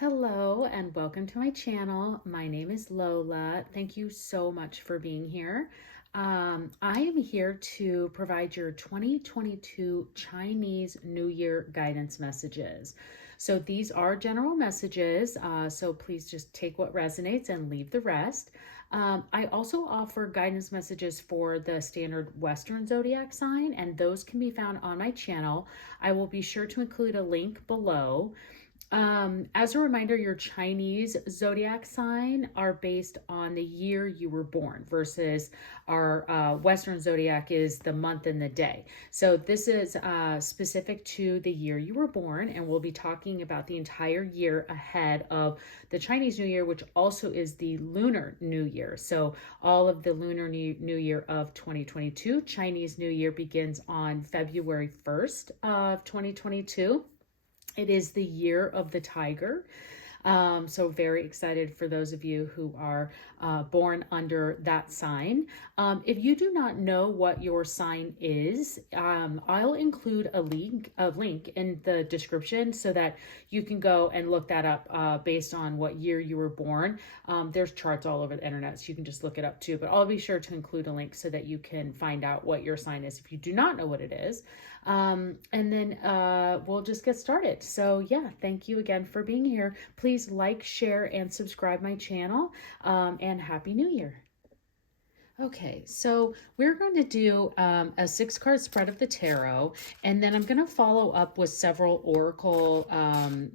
Hello and welcome to my channel. My name is Lola. Thank you so much for being here. I am here to provide your 2022 Chinese New Year guidance messages. So these are general messages, so please just take what resonates and leave the rest. I also offer guidance messages for the standard Western zodiac sign, and those can be found on my channel. I will be sure to include a link below. As a reminder, your Chinese zodiac sign are based on the year you were born versus our Western zodiac is the month and the day. So this is specific to the year you were born, and we'll be talking about the entire year ahead of the Chinese New Year, which also is the Lunar New Year. So all of the Lunar New Year of 2022, Chinese New Year begins on February 1st of 2022. It is the year of the tiger. So very excited for those of you who are born under that sign. If you do not know what your sign is, I'll include a link in the description so that you can go and look that up based on what year you were born. There's charts all over the internet, so you can just look it up too. But I'll be sure to include a link so that you can find out what your sign is if you do not know what it is. And then we'll just get started. So yeah, thank you again for being here. Please like, share, and subscribe my channel. And Happy New Year. Okay, so we're going to do a 6-card spread of the tarot, and then I'm going to follow up with several oracle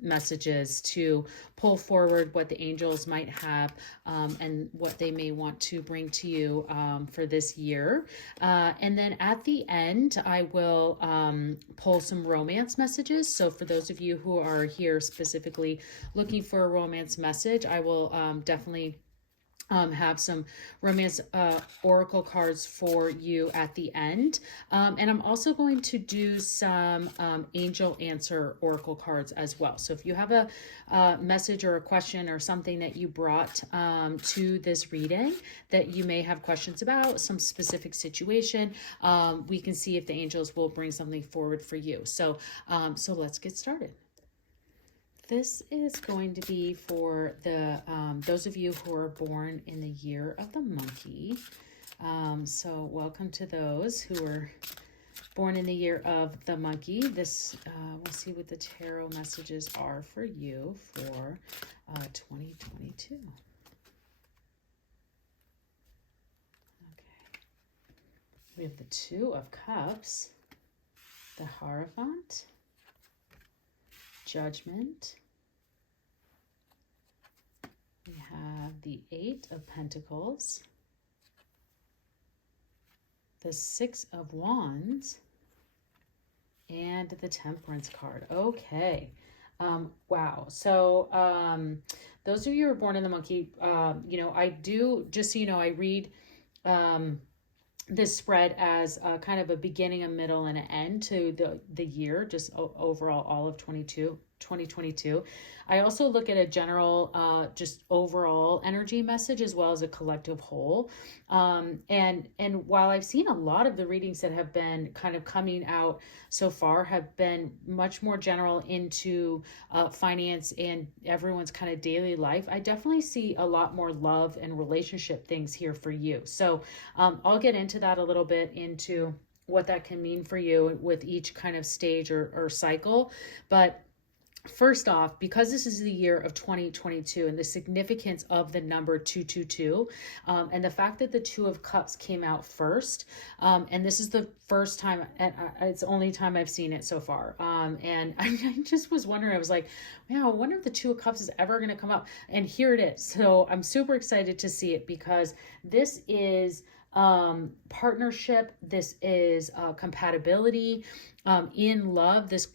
messages to pull forward what the angels might have and what they may want to bring to you for this year. And then at the end, I will pull some romance messages. So for those of you who are here specifically looking for a romance message, I will definitely have some romance oracle cards for you at the end. And I'm also going to do some angel answer oracle cards as well. So if you have a message or a question or something that you brought to this reading that you may have questions about, some specific situation, we can see if the angels will bring something forward for you. So let's get started. This is going to be for the those of you who are born in the year of the monkey. So welcome to those who are born in the year of the monkey. This we'll see what the tarot messages are for you for 2022. Okay. We have the Two of Cups, the Hierophant, Judgment. We have the Eight of Pentacles, the Six of Wands, and the Temperance card. Okay. Wow. So those of you who are born in the monkey, I do, just so you know, I read this spread as kind of a beginning, a middle, and an end to the year, just overall all of 2022. I also look at a general just overall energy message as well as a collective whole. And while I've seen a lot of the readings that have been kind of coming out so far have been much more general into finance and everyone's kind of daily life, I definitely see a lot more love and relationship things here for you. So I'll get into that a little bit, into what that can mean for you with each kind of stage or cycle. But first off, because this is the year of 2022 and the significance of the number 222, and the fact that the Two of Cups came out first, and this is the first time, it's the only time I've seen it so far. And I just was wondering, I was like, wow, I wonder if the Two of Cups is ever going to come up. And here it is. So I'm super excited to see it, because this is partnership. This is compatibility. In love, this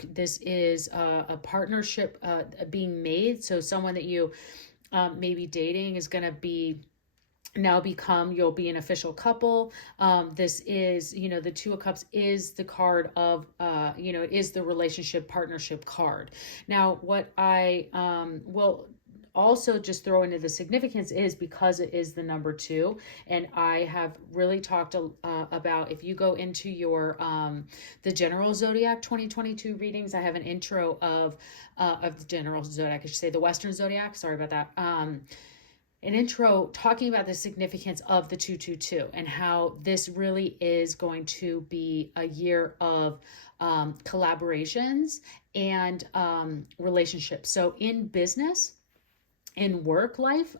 is a partnership being made. So someone that you may be dating is going to be you'll be an official couple. This is, the Two of Cups is the card of, it is the relationship partnership card. Now, what I will also just throw into the significance is because it is the number two. And I have really talked about, if you go into your the general Zodiac 2022 readings, I have an intro of the general Zodiac, I should say the Western Zodiac. Sorry about that. An intro talking about the significance of the 222 and how this really is going to be a year of collaborations and relationships. So in business, in work life,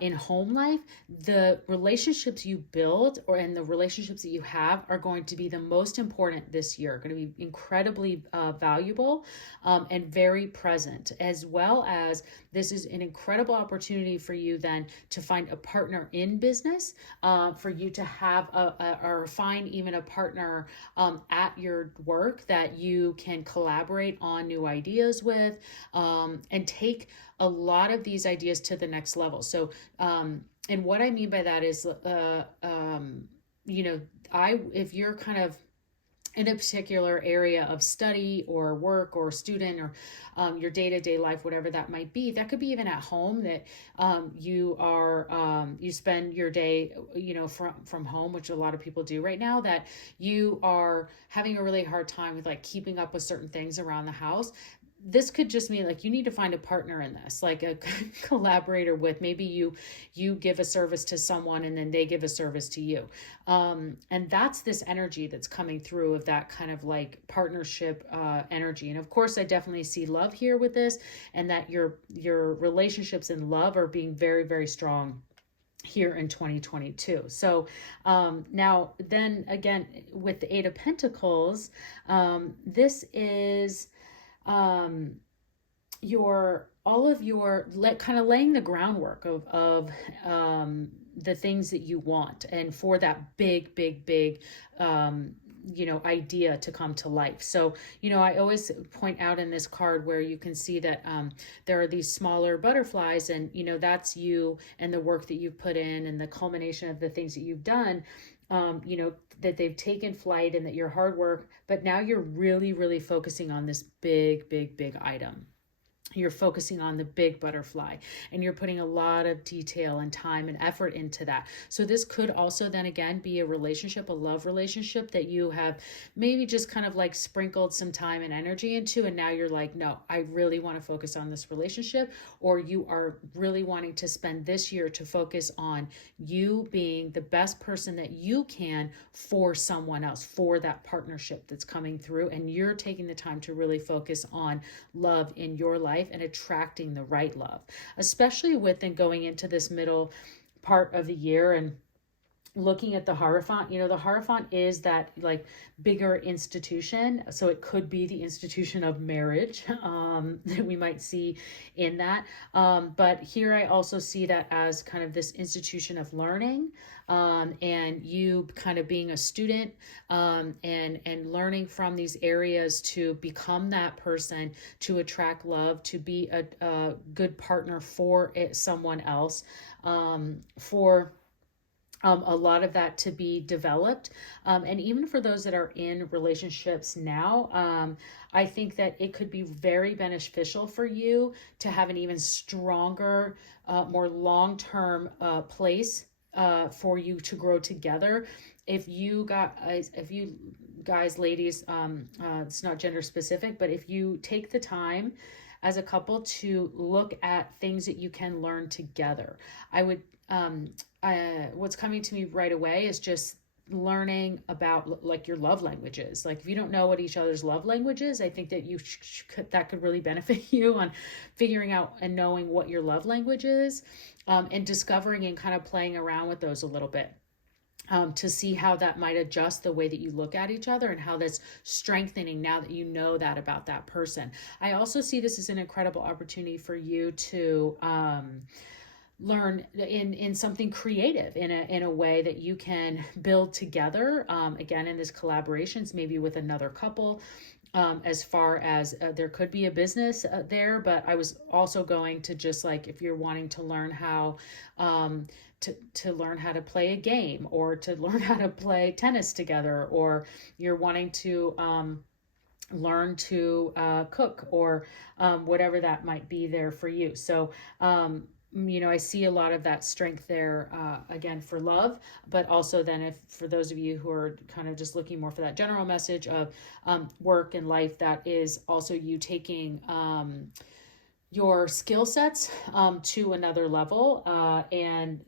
in home life, the relationships you build and the relationships that you have are going to be the most important this year, going to be incredibly valuable and very present, as well as this is an incredible opportunity for you then to find a partner in business, for you to have or find even a partner at your work that you can collaborate on new ideas with, and take a lot of these ideas to the next level. So, and what I mean by that is, if you're kind of in a particular area of study or work or student or your day-to-day life, whatever that might be, that could be even at home, that you spend your day from home, which a lot of people do right now, that you are having a really hard time with like keeping up with certain things around the house. This could just mean like you need to find a partner in this, like a collaborator with, maybe you give a service to someone and then they give a service to you, and that's this energy that's coming through, of that kind of like partnership energy. And of course I definitely see love here with this, and that your relationships in love are being very, very strong here in 2022. So now then again, with the Eight of Pentacles, this is your all of your kind of laying the groundwork of the things that you want, and for that big idea to come to life. So I always point out in this card where you can see that there are these smaller butterflies, and that's you and the work that you've put in and the culmination of the things that you've done, that they've taken flight, and that your hard work, but now you're really, really focusing on this big item. You're focusing on the big butterfly, and you're putting a lot of detail and time and effort into that. So this could also then again be a relationship, a love relationship that you have maybe just kind of like sprinkled some time and energy into, and now you're like, no, I really want to focus on this relationship. Or you are really wanting to spend this year to focus on you being the best person that you can for someone else, for that partnership that's coming through, and you're taking the time to really focus on love in your life and attracting the right love, especially with and going into this middle part of the year and looking at the Hierophant. The Hierophant is that like bigger institution. So it could be the institution of marriage that we might see in that. But here I also see that as kind of this institution of learning, and you kind of being a student, and learning from these areas to become that person, to attract love, to be a good partner for someone else, for a lot of that to be developed. And even for those that are in relationships now, I think that it could be very beneficial for you to have an even stronger, more long-term place for you to grow together. If you guys, ladies, it's not gender specific, but if you take the time as a couple to look at things that you can learn together, I would what's coming to me right away is just learning about like your love languages. Like if you don't know what each other's love language is, I think that that could really benefit you on figuring out and knowing what your love language is, and discovering and kind of playing around with those a little bit. To see how that might adjust the way that you look at each other, and how that's strengthening now that you know that about that person. I also see this as an incredible opportunity for you to learn in something creative, in a way that you can build together, again in this collaborations, maybe with another couple, as far as there could be a business there. But I was also going to just like, if you're wanting to learn how to learn how to play a game, or to learn how to play tennis together, or you're wanting to learn to cook, or whatever that might be there for you. So, I see a lot of that strength there, again, for love, but also then, if for those of you who are kind of just looking more for that general message of work and life, that is also you taking your skill sets to another level, and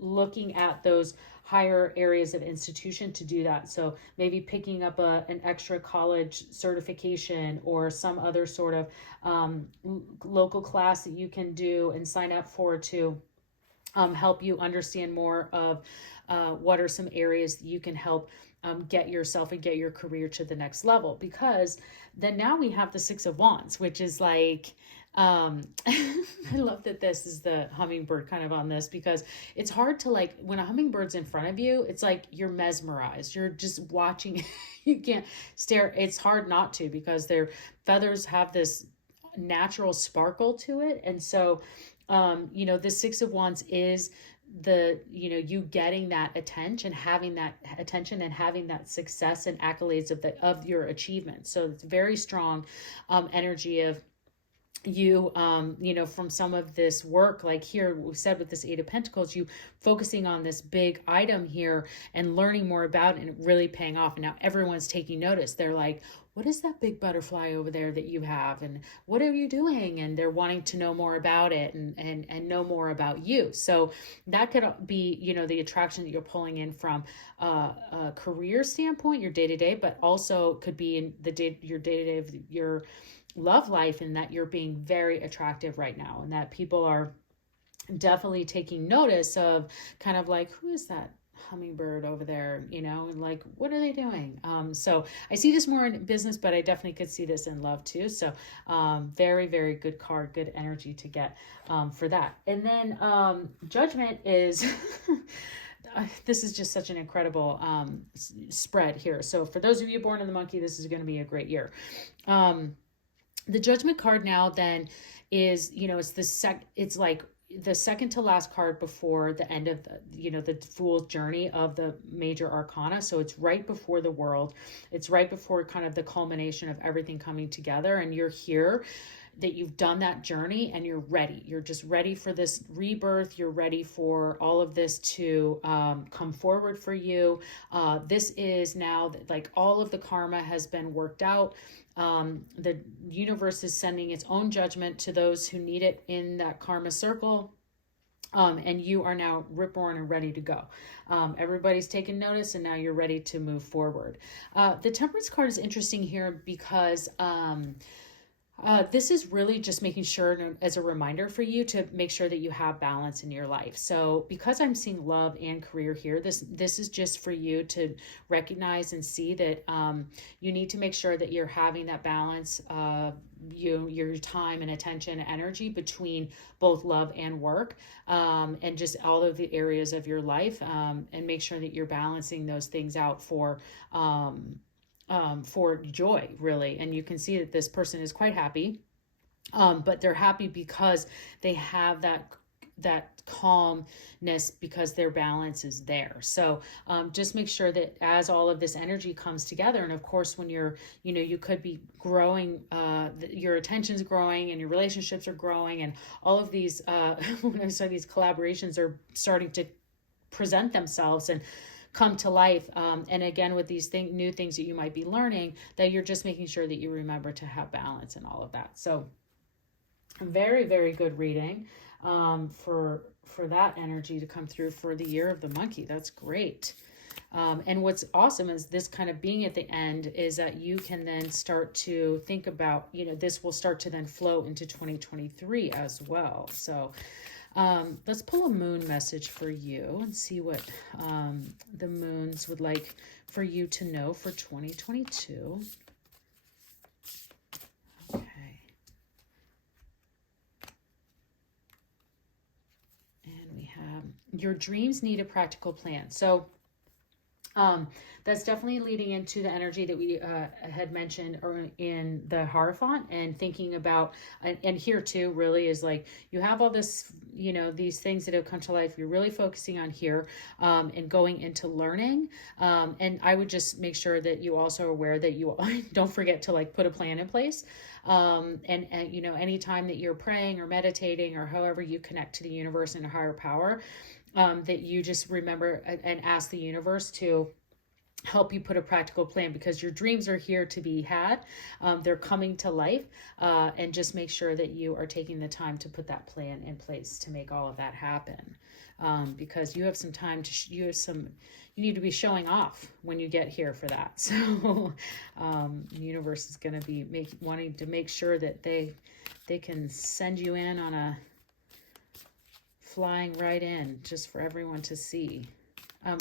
looking at those higher areas of institution to do that. So maybe picking up an extra college certification, or some other sort of local class that you can do and sign up for, to help you understand more of what are some areas that you can help get yourself and get your career to the next level. Because then now we have the Six of Wands, which is like, I love that this is the hummingbird kind of on this, because it's hard to, like, when a hummingbird's in front of you, it's like you're mesmerized. You're just watching. You can't stare. It's hard not to, because their feathers have this natural sparkle to it. And so, the Six of Wands is you getting that attention, having that attention, and having that success and accolades of your achievements. So it's very strong energy of you, from some of this work, like here we said with this Eight of Pentacles, you focusing on this big item here and learning more about it, and really paying off. And now everyone's taking notice. They're like, what is that big butterfly over there that you have, and what are you doing? And they're wanting to know more about it, and know more about you. So that could be, the attraction that you're pulling in from a career standpoint, your day-to-day, but also could be in your day-to-day of your love life, and that you're being very attractive right now, and that people are definitely taking notice of, kind of like, who is that hummingbird over there, and like, what are they doing? So I see this more in business, but I definitely could see this in love too. So very, very good card, good energy to get for that. And then Judgment is this is just such an incredible spread here. So for those of you born in the monkey, this is going to be a great year. The Judgment card now then is, it's like the second to last card before the end of the Fool's journey of the major arcana. So it's right before the World. It's right before kind of the culmination of everything coming together. And you're here, that you've done that journey, and you're ready. You're just ready for this rebirth. You're ready for all of this to come forward for you. This is now like all of the karma has been worked out. The universe is sending its own judgment to those who need it in that karma circle. And you are now reborn and ready to go. Everybody's taken notice, and now you're ready to move forward. The Temperance card is interesting here because this is really just making sure, as a reminder for you, to make sure that you have balance in your life. So because I'm seeing love and career here, this is just for you to recognize and see that you need to make sure that you're having that balance, your time and attention and energy between both love and work, and just all of the areas of your life, and make sure that you're balancing those things out for joy, really. And you can see that this person is quite happy, but they're happy because they have that calmness, because their balance is there. So just make sure that as all of this energy comes together, and of course when you're, you could be growing, your attention's growing, and your relationships are growing, and all of these when I say these collaborations are starting to present themselves and come to life. And again, with these new things that you might be learning, that you're just making sure that you remember to have balance and all of that. So very, very good reading for that energy to come through for the year of the monkey. That's great. And what's awesome is this kind of being at the end is that you can then start to think about, this will start to then flow into 2023 as well. So let's pull a moon message for you and see what the moons would like for you to know for 2022. Okay. And we have, your dreams need a practical plan. So That's definitely leading into the energy that we had mentioned or in the Hierophant, and thinking about, and here too really is like you have all this, you know, these things that have come to life. You're really focusing on here, and going into learning. And I would just make sure that you also are aware that you don't forget to like put a plan in place. And you know, anytime that you're praying or meditating or however you connect to the universe and a higher power, that you just remember and ask the universe to help you put a practical plan, because your dreams are here to be had. They're coming to life, and just make sure that you are taking the time to put that plan in place to make all of that happen. Because you have some time to you need to be showing off when you get here for that. So the universe is going to be wanting to make sure that they can send you in on a flying right in, just for everyone to see.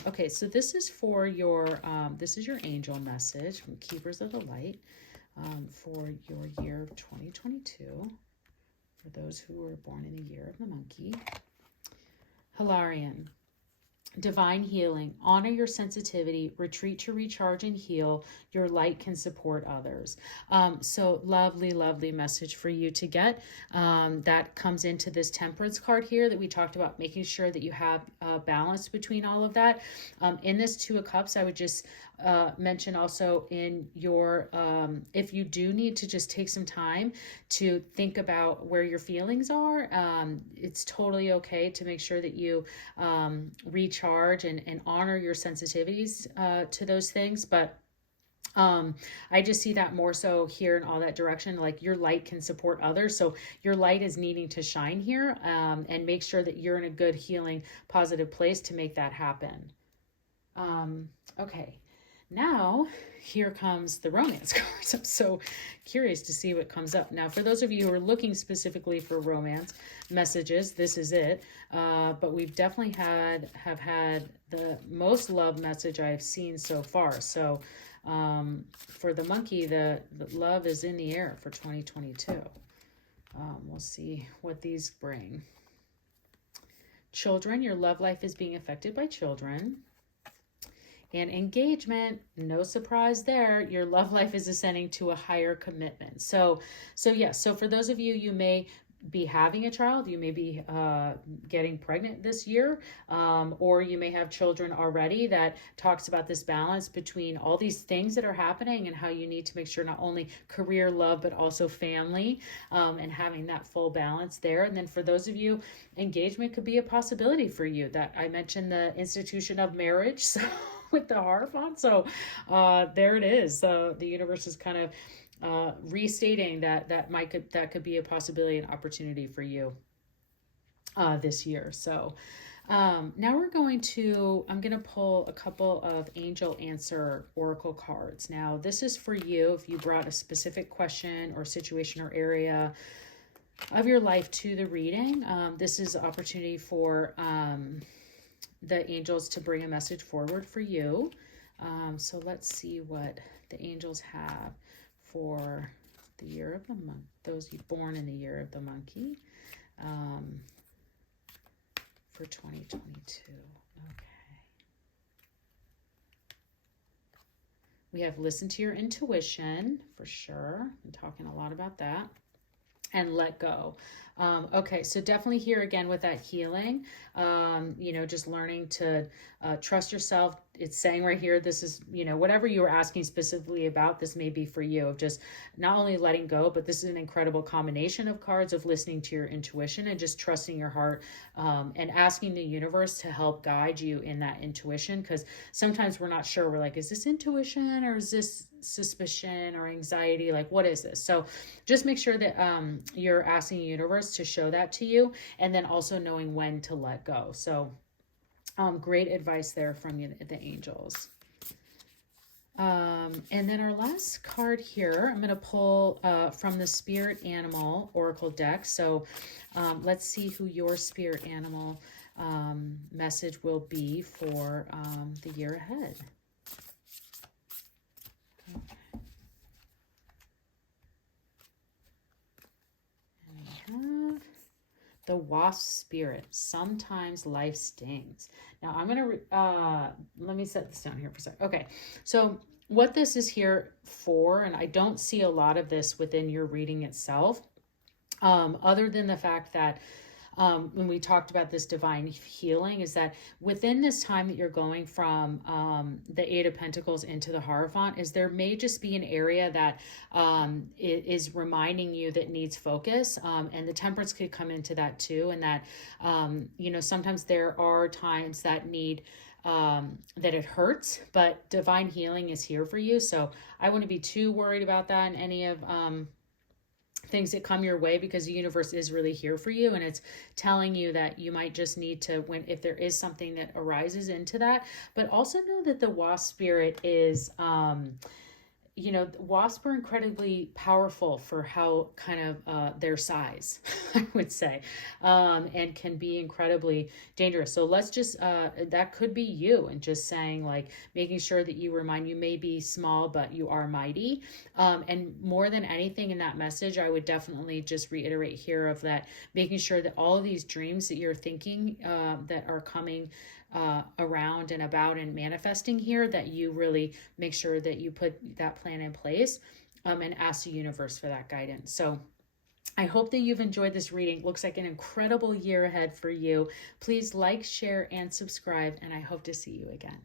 Okay, so this is for your, this is your angel message from Keepers of the Light, for your year of 2022, for those who were born in the year of the monkey. Hilarion. Divine healing. Honor your sensitivity. Retreat to recharge and heal. Your light can support others. So lovely, lovely message for you to get. That comes into this Temperance card here that we talked about, making sure that you have a balance between all of that. In this Two of Cups, I would just mention also in your, if you do need to just take some time to think about where your feelings are, it's totally okay to make sure that you recharge and honor your sensitivities to those things. But I just see that more so here in all that direction, like your light can support others. So your light is needing to shine here, and make sure that you're in a good, healing, positive place to make that happen. Okay. Now, here comes the romance cards. I'm so curious to see what comes up. Now, for those of you who are looking specifically for romance messages, this is it. But we've definitely have had the most love message I've seen so far. So for the monkey, the love is in the air for 2022. We'll see what these bring. Children, your love life is being affected by children. And engagement, no surprise there. Your love life is ascending to a higher commitment. So yes. So for those of you, you may be having a child, you may be getting pregnant this year, or you may have children already. That talks about this balance between all these things that are happening and how you need to make sure not only career, love, but also family, and having that full balance there. And then for those of you, engagement could be a possibility for you. That I mentioned the institution of marriage. So with the Hierophant. So there it is. The universe is kind of restating that that could be a possibility and opportunity for you this year. So now I'm going to pull a couple of angel answer oracle cards. Now this is for you if you brought a specific question or situation or area of your life to the reading. This is an opportunity for the angels to bring a message forward for you. So let's see what the angels have for the year of the month, those born in the year of the monkey, for 2022. Okay. We have listen to your intuition for sure. I'm talking a lot about that. And let go. Okay, so definitely here again with that healing, you know, just learning to trust yourself. It's saying right here, this is, you know, whatever you were asking specifically about, this may be for you, of just not only letting go, but this is an incredible combination of cards of listening to your intuition and just trusting your heart, and asking the universe to help guide you in that intuition. Because sometimes we're not sure. We're like, is this intuition or is this suspicion or anxiety? Like, what is this? So just make sure that you're asking the universe to show that to you, and then also knowing when to let go. So great advice there from the angels. And then our last card here, I'm going to pull from the Spirit Animal Oracle deck. So let's see who your spirit animal message will be for the year ahead. And we have The wasp spirit. Sometimes life stings. Now I'm going to, let me set this down here for a second. Okay. So what this is here for, and I don't see a lot of this within your reading itself, other than the fact that when we talked about this divine healing, is that within this time that you're going from the Eight of Pentacles into the Hierophant, is there may just be an area that is reminding you that needs focus, and the Temperance could come into that too, and that you know, sometimes there are times that need that it hurts, but divine healing is here for you. So I wouldn't be too worried about that in any of things that come your way, because the universe is really here for you, and it's telling you that you might just need to, when if there is something that arises into that. But also know that the wasp spirit is you know, wasps are incredibly powerful for how kind of their size, I would say, and can be incredibly dangerous. So let's just, that could be you, and just saying, like, making sure that you remind, you may be small, but you are mighty. And more than anything in that message, I would definitely just reiterate here of that, making sure that all of these dreams that you're thinking that are coming around and about and manifesting here, that you really make sure that you put that plan in place, and ask the universe for that guidance. So I hope that you've enjoyed this reading. Looks like an incredible year ahead for you. Please like, share, and subscribe, and I hope to see you again.